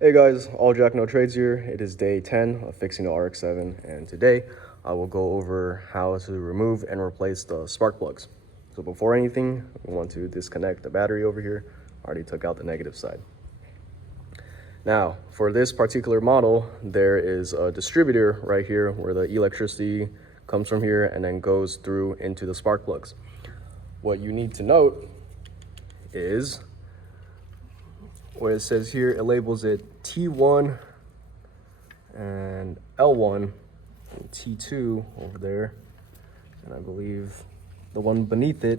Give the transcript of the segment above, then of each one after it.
Hey guys, all jack no trades here. It is day 10 of fixing the RX7, and today I will go over how to remove and replace the spark plugs. So before anything, we want to disconnect the battery over here. I already took out the negative side. Now, for this particular model, there is a distributor right here where the electricity comes from here and then goes through into the spark plugs. What you need to note is where it says here, it labels it T1 and L1 and T2 over there, and I believe the one beneath it,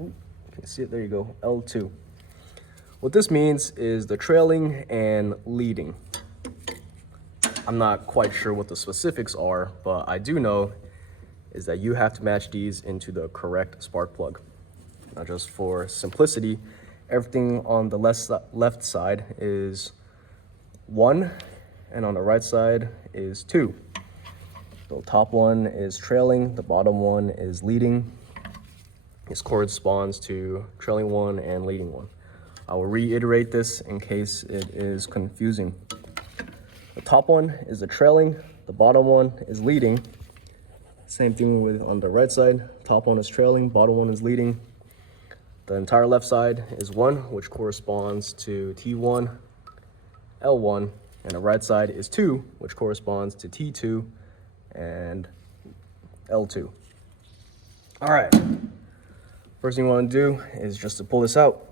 ooh, can you see it? There you go, L2. What this means is the trailing and leading. I'm not quite sure what the specifics are, but I do know is that you have to match these into the correct spark plug. Now, just for simplicity, everything on the left side is 1, and on the right side is 2. The top one is trailing, the bottom one is leading. This corresponds to trailing 1 and leading 1. I will reiterate this in case it is confusing. The top one is the trailing, the bottom one is leading. Same thing with on the right side. Top one is trailing, bottom one is leading. The entire left side is 1, which corresponds to T1, L1, and the right side is 2, which corresponds to T2 and L2. All right, first thing you want to do is just to pull this out.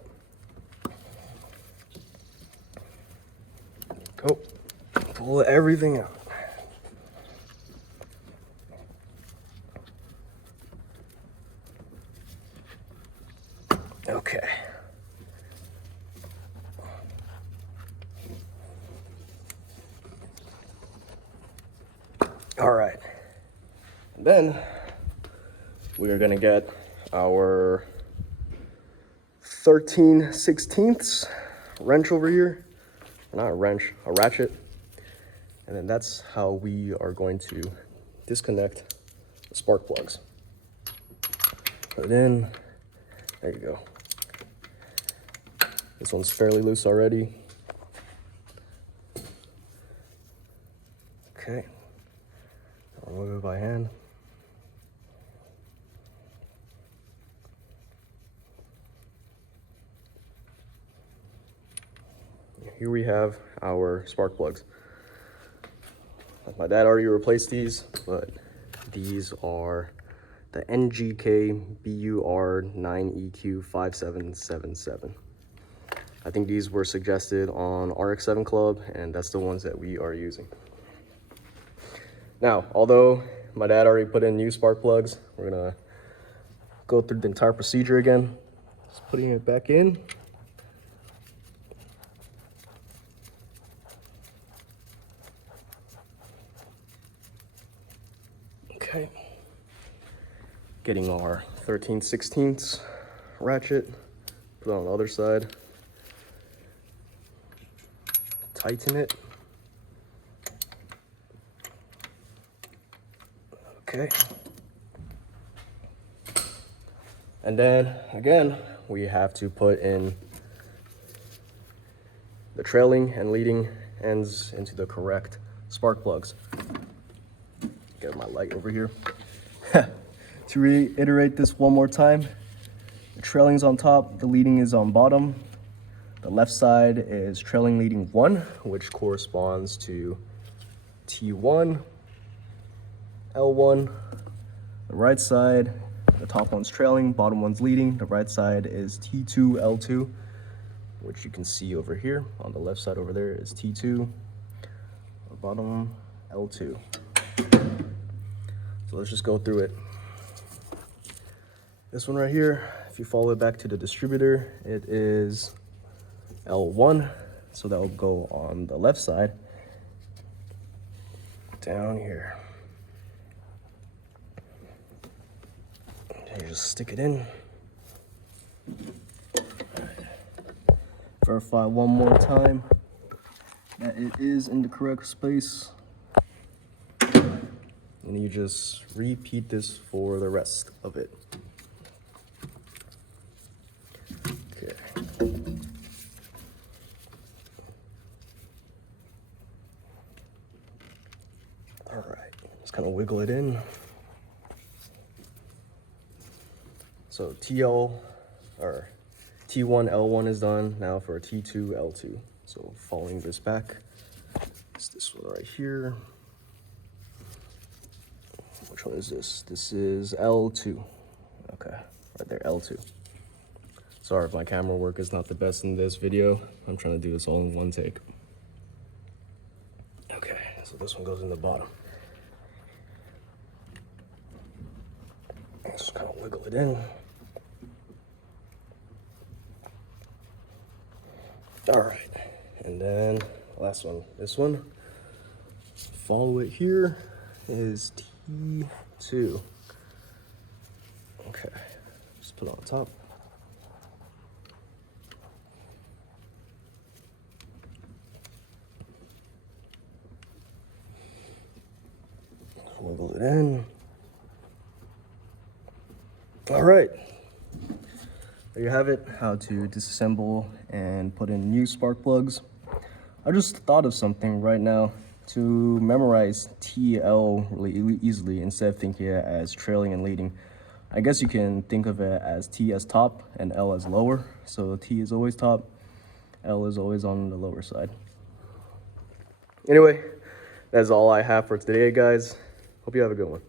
Go, pull everything out. Okay. All right. And then we are going to get our 13/16 wrench over here. Not a wrench, a ratchet. And then that's how we are going to disconnect the spark plugs. Put it in. There you go. This one's fairly loose already. Okay. I'll remove it by hand. Here we have our spark plugs. My dad already replaced these, but these are the NGK BUR9EQ 5777. I think these were suggested on RX7 Club, and that's the ones that we are using. Now, although my dad already put in new spark plugs, we're gonna go through the entire procedure again. Just putting it back in. Okay. Getting our 13/16 ratchet, put it on the other side. Tighten it. Okay. And then again, we have to put in the trailing and leading ends into the correct spark plugs. Get my light over here. To reiterate this one more time, the trailing is on top, the leading is on bottom. The left side is trailing leading 1, which corresponds to T1, L1. The right side, the top one's trailing, bottom one's leading. The right side is T2, L2, which you can see over here. On the left side over there is T2, the bottom L2. So let's just go through it. This one right here, if you follow it back to the distributor, it is L1, so that will go on the left side. Down here. And you just stick it in. Verify one more time that it is in the correct space. And you just repeat this for the rest of it. Okay. kind of wiggle it in. So TL or T1L1 is done. Now for T2L2. So following this back, it's this one right here. Which one is this? This is L2. Okay, right there, L2. Sorry if my camera work is not the best in this video. I'm trying to do this all in one take. Okay, so this one goes in the bottom. Just kind of wiggle it in. All right, and then last one, this one. Follow it here is T2. Okay, just put it on top. Wiggle it in. All right, there you have it, how to disassemble and put in new spark plugs. I just thought of something right now to memorize TL really easily instead of thinking it as trailing and leading. I guess you can think of it as T as top and L as lower. So T is always top, L is always on the lower side. Anyway, that's all I have for today, guys. Hope you have a good one.